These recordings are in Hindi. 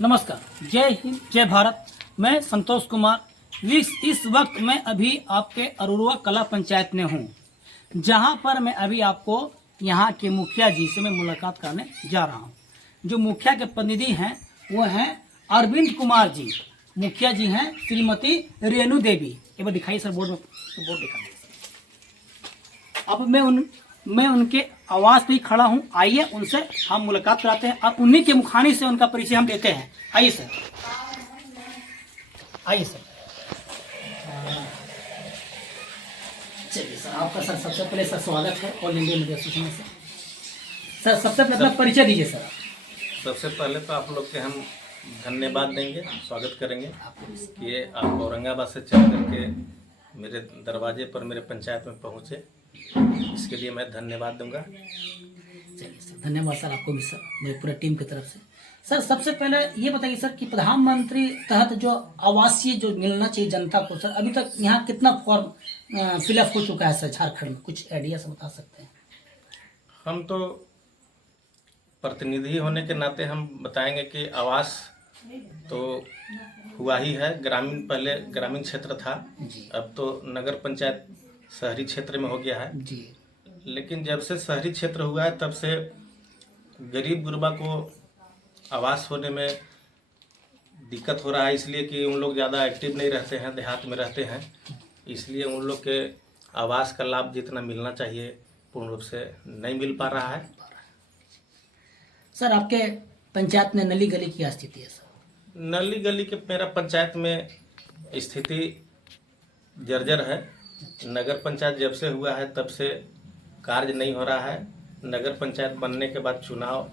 नमस्कार, जय हिंद, जय भारत। मैं संतोष कुमार। इस वक्त मैं अभी आपके अरुरुआ कला पंचायत में हूँ, जहाँ पर मैं अभी आपको यहाँ के मुखिया जी से मैं मुलाकात करने जा रहा हूँ। जो मुखिया के प्रतिनिधि हैं वो हैं अरविंद कुमार जी। मुखिया जी हैं श्रीमती रेणु देवी। एक बार दिखाइए सर, बोर्ड में बोर्ड दिखा दीजिए। अब मैं उनके आवाज पे ही खड़ा हूँ। आइए उनसे हम मुलाकात कराते हैं और उन्हीं के मुखानी से उनका परिचय हम देते हैं। आइए सर, आइए सर। चलिए सर, आपका सर सबसे पहले सर स्वागत है ऑल इंडिया मीडिया एसोसिएशन से। सर सबसे पहले अपना परिचय दीजिए सर। सबसे पहले तो आप लोग के हम धन्यवाद देंगे, स्वागत करेंगे कि आप औरंगाबाद से चल करके मेरे दरवाजे पर मेरे पंचायत में पहुँचे, इसके लिए मैं धन्यवाद दूंगा। चलिए सर, धन्यवाद सर आपको भी सर, मेरे पूरे टीम की तरफ से। सर सबसे पहले ये बताइए सर कि प्रधानमंत्री तहत जो आवासीय जो मिलना चाहिए जनता को, सर अभी तक यहाँ कितना फॉर्म फिलअप हो चुका है सर झारखंड में? कुछ आइडिया से बता सकते हैं? हम तो प्रतिनिधि होने के नाते हम बताएंगे कि आवास तो हुआ ही है। ग्रामीण, पहले ग्रामीण क्षेत्र था, अब तो नगर पंचायत शहरी क्षेत्र में हो गया है जी। लेकिन जब से शहरी क्षेत्र हुआ है तब से गरीब गुरबा को आवास होने में दिक्कत हो रहा है, इसलिए कि उन लोग ज़्यादा एक्टिव नहीं रहते हैं, देहात में रहते हैं, इसलिए उन लोग के आवास का लाभ जितना मिलना चाहिए पूर्ण रूप से नहीं मिल पा रहा है। सर आपके पंचायत में नली गली की क्या स्थिति है सर? नली गली के मेरा पंचायत में स्थिति जर्जर है। नगर पंचायत जब से हुआ है तब से कार्य नहीं हो रहा है। नगर पंचायत बनने के बाद चुनाव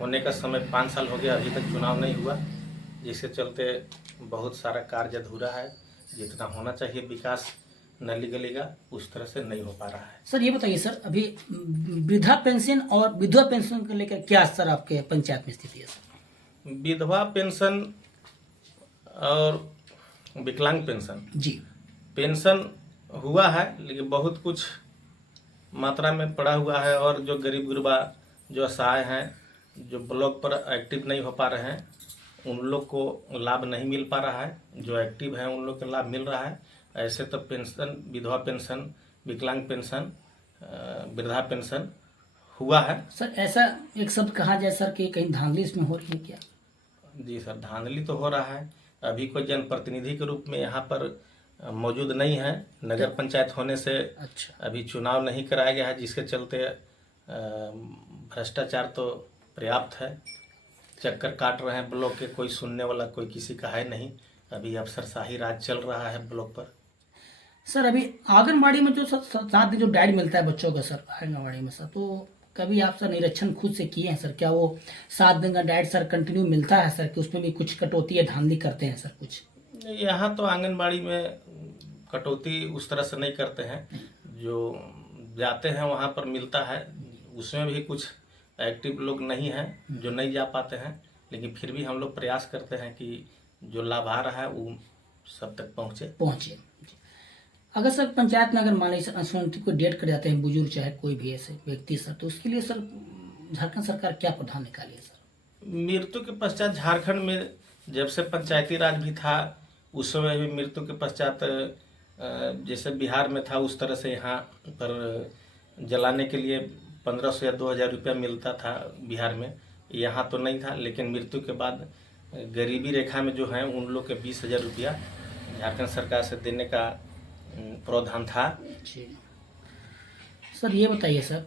होने का समय 5 साल हो गया, अभी तक चुनाव नहीं हुआ, जिसके चलते बहुत सारा कार्य अधूरा है। जितना होना चाहिए विकास नली गली का उस तरह से नहीं हो पा रहा है। सर ये बताइए सर, अभी वृद्धा पेंशन और विधवा पेंशन को लेकर क्या सर आपके पंचायत में स्थिति है सर? विधवा पेंशन और विकलांग पेंशन जी। पेंशन हुआ है लेकिन बहुत कुछ मात्रा में पड़ा हुआ है, और जो गरीब गुरबा जो असहाय हैं, जो ब्लॉक पर एक्टिव नहीं हो पा रहे हैं, उन लोग को लाभ नहीं मिल पा रहा है। जो एक्टिव हैं उन लोग को लाभ मिल रहा है। ऐसे तो पेंशन, विधवा पेंशन, विकलांग पेंशन, वृद्धा पेंशन हुआ है। सर ऐसा एक शब्द कहा जाए सर कि कहीं धांधली इसमें हो रही है क्या? जी सर, धांधली तो हो रहा है। अभी कोई जनप्रतिनिधि के रूप में यहाँ पर मौजूद नहीं है। नगर पंचायत होने से अच्छा। अभी चुनाव नहीं कराया गया है, जिसके चलते भ्रष्टाचार तो पर्याप्त है। चक्कर काट रहे हैं ब्लॉक के, कोई सुनने वाला कोई किसी का है नहीं। अभी अफसरशाही राज चल रहा है ब्लॉक पर। सर अभी आंगनबाड़ी में जो साथ दिन जो डाइट मिलता है बच्चों का सर आंगनबाड़ी में सर, तो कभी आप सर निरीक्षण खुद से किए हैं सर? क्या वो 7 दिन का डाइट सर कंटिन्यू मिलता है सर, कि उसमें भी कुछ कटौती या धांधली करते हैं सर कुछ? यहाँ तो आंगनबाड़ी में कटौती उस तरह से नहीं करते हैं। जो जाते हैं वहाँ पर मिलता है, उसमें भी कुछ एक्टिव लोग नहीं हैं जो नहीं जा पाते हैं, लेकिन फिर भी हम लोग प्रयास करते हैं कि जो लाभ आ रहा है वो सब तक पहुँचे। अगर सर पंचायत में अगर मान लीजिए अनुसूचित को डेट कर जाते हैं बुजुर्ग चाहे कोई भी ऐसे व्यक्ति सर, तो उसके लिए सर झारखंड सरकार क्या प्रावधान निकाली है सर? मृत्यु के पश्चात झारखंड में जब से पंचायती राज भी था उस समय भी मृत्यु के पश्चात जैसे बिहार में था उस तरह से यहाँ पर जलाने के लिए 1500 या 2000 रुपया मिलता था बिहार में। यहाँ तो नहीं था, लेकिन मृत्यु के बाद गरीबी रेखा में जो हैं उन लोग के 20,000 रुपया झारखंड सरकार से देने का प्रावधान था। जी सर ये बताइए सर,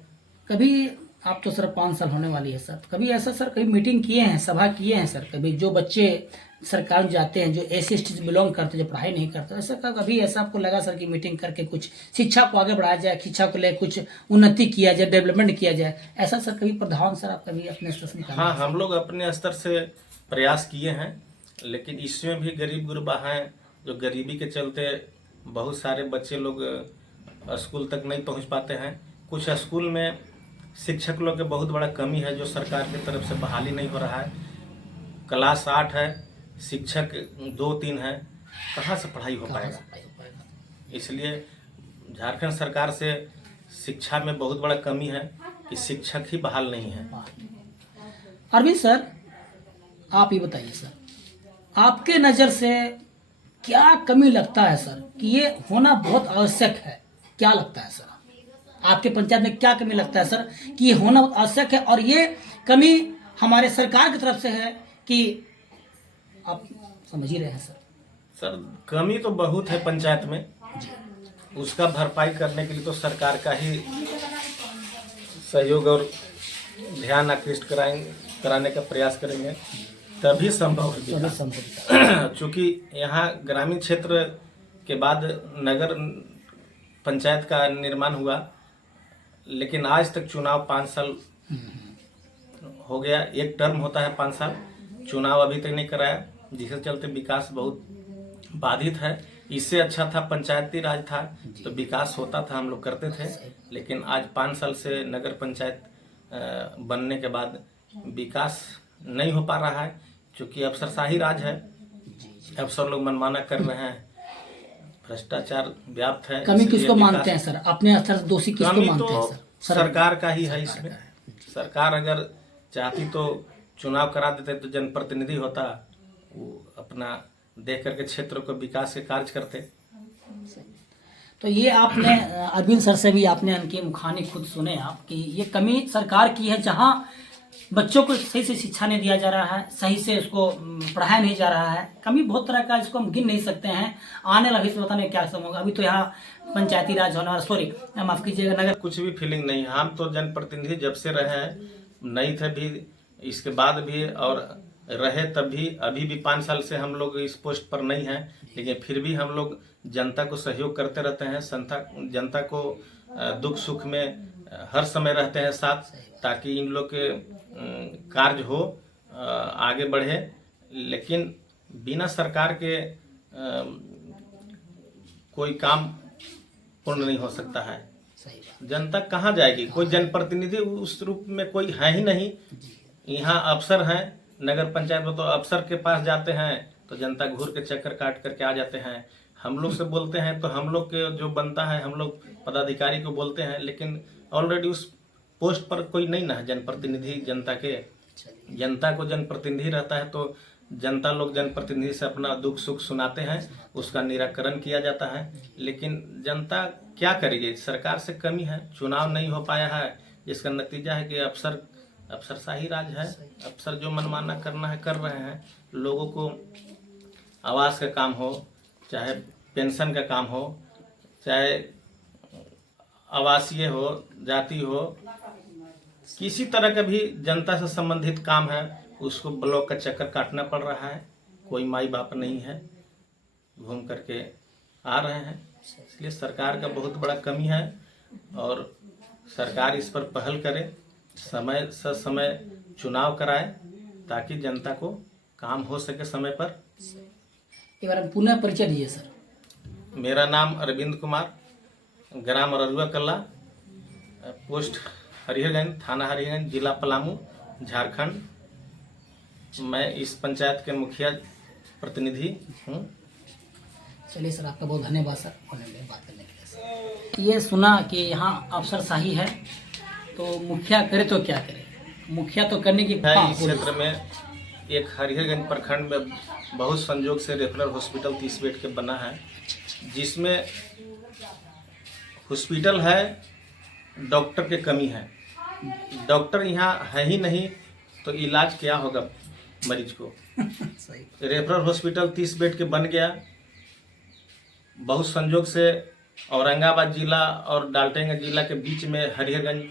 कभी आप तो सर 5 साल होने वाली है सर, कभी ऐसा सर कभी मीटिंग किए हैं, सभा किए हैं सर? कभी जो बच्चे सरकार में जाते हैं जो SC ST से बिलोंग करते जो पढ़ाई नहीं करते, ऐसा कभी ऐसा आपको लगा सर कि मीटिंग करके कुछ शिक्षा को आगे बढ़ाया जाए, शिक्षा को लेकर कुछ उन्नति किया जाए, डेवलपमेंट किया जाए, ऐसा सर कभी प्रावधान सर आप कभी अपने स्तर से निकाले? हाँ, हम लोग अपने स्तर से प्रयास किए हैं, लेकिन इसमें भी गरीब गुरबा हैं जो गरीबी के चलते बहुत सारे बच्चे लोग स्कूल तक नहीं पहुंच पाते हैं। कुछ स्कूल में शिक्षक लोग के बहुत बड़ा कमी है जो सरकार की तरफ से बहाली नहीं हो रहा है। क्लास 8 है, शिक्षक 2-3 है, कहाँ से पढ़ाई हो पाएगा? इसलिए झारखंड सरकार से शिक्षा में बहुत बड़ा कमी है कि शिक्षक ही बहाल नहीं है। अरविंद सर, आप ये बताइए सर, आपके नज़र से क्या कमी लगता है सर कि ये होना बहुत आवश्यक है? क्या लगता है सर, आपके पंचायत में क्या कमी लगता है सर कि ये होना बहुत आवश्यक है, और ये कमी हमारे सरकार की तरफ से है कि आप समझ ही रहे हैं सर? सर कमी तो बहुत है पंचायत में, उसका भरपाई करने के लिए तो सरकार का ही सहयोग और ध्यान आकृष्ट कराने का प्रयास करेंगे, तभी संभव तो होगा। संभव चूँकि यहाँ ग्रामीण क्षेत्र के बाद नगर पंचायत का निर्माण हुआ, लेकिन आज तक चुनाव 5 साल हो गया, एक टर्म होता है 5 साल, चुनाव अभी तक नहीं कराया, जिसके चलते विकास बहुत बाधित है। इससे अच्छा था पंचायती राज था, तो विकास होता था, हम लोग करते थे। लेकिन आज 5 साल से नगर पंचायत बनने के बाद विकास नहीं हो पा रहा है, क्योंकि अफसरशाही राज है, अफसर लोग मनमाना कर रहे हैं, भ्रष्टाचार व्याप्त है। कमी इसलिए किसको विकास- मानते हैं सर, अपने स्तर से दोषी किसको कमी मानते हैं तो सर? सरकार का ही है इसमें। सरकार अगर चाहती तो चुनाव करा देते, तो जनप्रतिनिधि होता, वो अपना देख करके क्षेत्र को विकास के कार्य करते। तो ये आपने अरविंद सर से भी आपने उनके मुखाने खुद सुने आप कि ये कमी सरकार की है, जहाँ बच्चों को सही से शिक्षा नहीं दिया जा रहा है, सही से उसको पढ़ाया नहीं जा रहा है। कमी बहुत तरह का, इसको हम गिन नहीं सकते हैं। आने वाला भविष्य पता नहीं क्या होगा। अभी तो यहाँ पंचायती राज होने वाला, सॉरी माफ कीजिएगा, नगर कुछ भी फीलिंग नहीं, हम तो जनप्रतिनिधि जब से रहे हैं, नहीं थे भी, इसके बाद भी, और रहे तब भी, अभी भी 5 साल से हम लोग इस पोस्ट पर नहीं हैं, लेकिन फिर भी हम लोग जनता को सहयोग करते रहते हैं, जनता को दुख सुख में हर समय रहते हैं साथ, ताकि इन लोग के कार्य हो, आगे बढ़े। लेकिन बिना सरकार के कोई काम पूर्ण नहीं हो सकता है। सही बात। जनता कहाँ जाएगी? कोई जनप्रतिनिधि उस रूप में कोई है ही नहीं। यहाँ अफसर हैं, नगर पंचायत में तो अफसर के पास जाते हैं तो जनता घूर के चक्कर काट करके आ जाते हैं। हम लोग से बोलते हैं तो हम लोग के जो बनता है, हम लोग पदाधिकारी को बोलते हैं, लेकिन ऑलरेडी उस पोस्ट पर कोई नहीं ना है जनप्रतिनिधि जनता के। जनता को जनप्रतिनिधि रहता है तो जनता लोग जनप्रतिनिधि से अपना दुख सुख सुनाते हैं, उसका निराकरण किया जाता है। लेकिन जनता क्या करेगी? सरकार से कमी है, चुनाव नहीं हो पाया है, जिसका नतीजा है कि अफसरशाही राज है। अफसर जो मनमाना करना है कर रहे हैं। लोगों को आवास का काम हो, चाहे पेंशन का काम हो, चाहे आवासीय हो, जाति हो, किसी तरह का भी जनता से संबंधित काम है, उसको ब्लॉक का चक्कर काटना पड़ रहा है। कोई माई बाप नहीं है, घूम करके आ रहे हैं। इसलिए सरकार का बहुत बड़ा कमी है, और सरकार इस पर पहल करे, समय समय चुनाव कराए, ताकि जनता को काम हो सके समय पर। एक बार पुनः परिचय दीजिए सर। मेरा नाम अरविंद कुमार, ग्राम अररुआ कला, पोस्ट हरिहरगंज, थाना हरिहरगंज, जिला पलामू, झारखंड। मैं इस पंचायत के मुखिया प्रतिनिधि हूँ। चलिए सर, आपका बहुत धन्यवाद सर फोन में बात करने के लिए सर। ये सुना कि यहाँ अफसरशाही है, तो मुखिया करे तो क्या करे? मुखिया तो करने की है इस क्षेत्र में एक हरिहरगंज प्रखंड में बहुत संजोग से रेफरल हॉस्पिटल 30 बेड के बना है, जिसमें हॉस्पिटल है, डॉक्टर की कमी है। डॉक्टर यहाँ है ही नहीं, तो इलाज क्या होगा मरीज को? सही। रेफरल हॉस्पिटल 30 बेड के बन गया। बहुत संजोग से औरंगाबाद जिला और डाल्टनगंज जिला के बीच में हरिहरगंज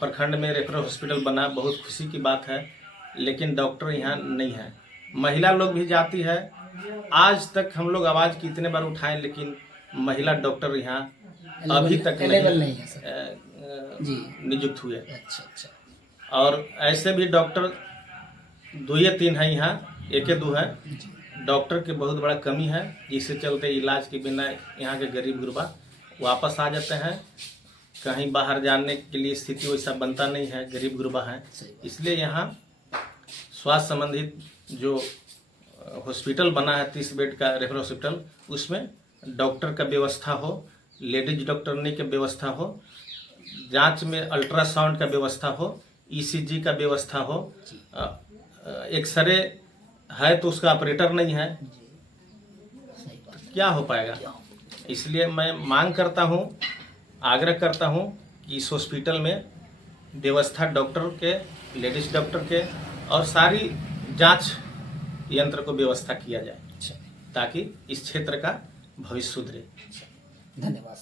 प्रखंड में रेफरल हॉस्पिटल बना, बहुत खुशी की बात है। लेकिन डॉक्टर यहाँ नहीं है। महिला लोग भी जाती है, आज तक हम लोग आवाज़ कितने बार उठाए, लेकिन महिला डॉक्टर यहाँ अभी तक नहीं है सर जी, नियुक्त हुए। अच्छा अच्छा। और ऐसे भी डॉक्टर 2 या 3 हैं यहाँ, 1 या 2 है। डॉक्टर की बहुत बड़ा कमी है, जिससे चलते इलाज के बिना यहाँ के गरीब गुरबा वापस आ जाते हैं। कहीं बाहर जाने के लिए स्थिति वैसा बनता नहीं है, गरीब गुरबा है। इसलिए यहाँ स्वास्थ्य संबंधित जो हॉस्पिटल बना है 30 बेड का रेफरल हॉस्पिटल, उसमें डॉक्टर का व्यवस्था हो, लेडीज डॉक्टरनी की व्यवस्था हो, जांच में अल्ट्रासाउंड का व्यवस्था हो, ईसीजी का व्यवस्था हो, एक्सरे है तो उसका ऑपरेटर नहीं है, सही बात। क्या हो पाएगा। इसलिए मैं मांग करता हूँ, आग्रह करता हूँ कि इस हॉस्पिटल में व्यवस्था डॉक्टर के, लेडीज डॉक्टर के और सारी जांच यंत्र को व्यवस्था किया जाए, ताकि इस क्षेत्र का भविष्य सुधरे। धन्यवाद।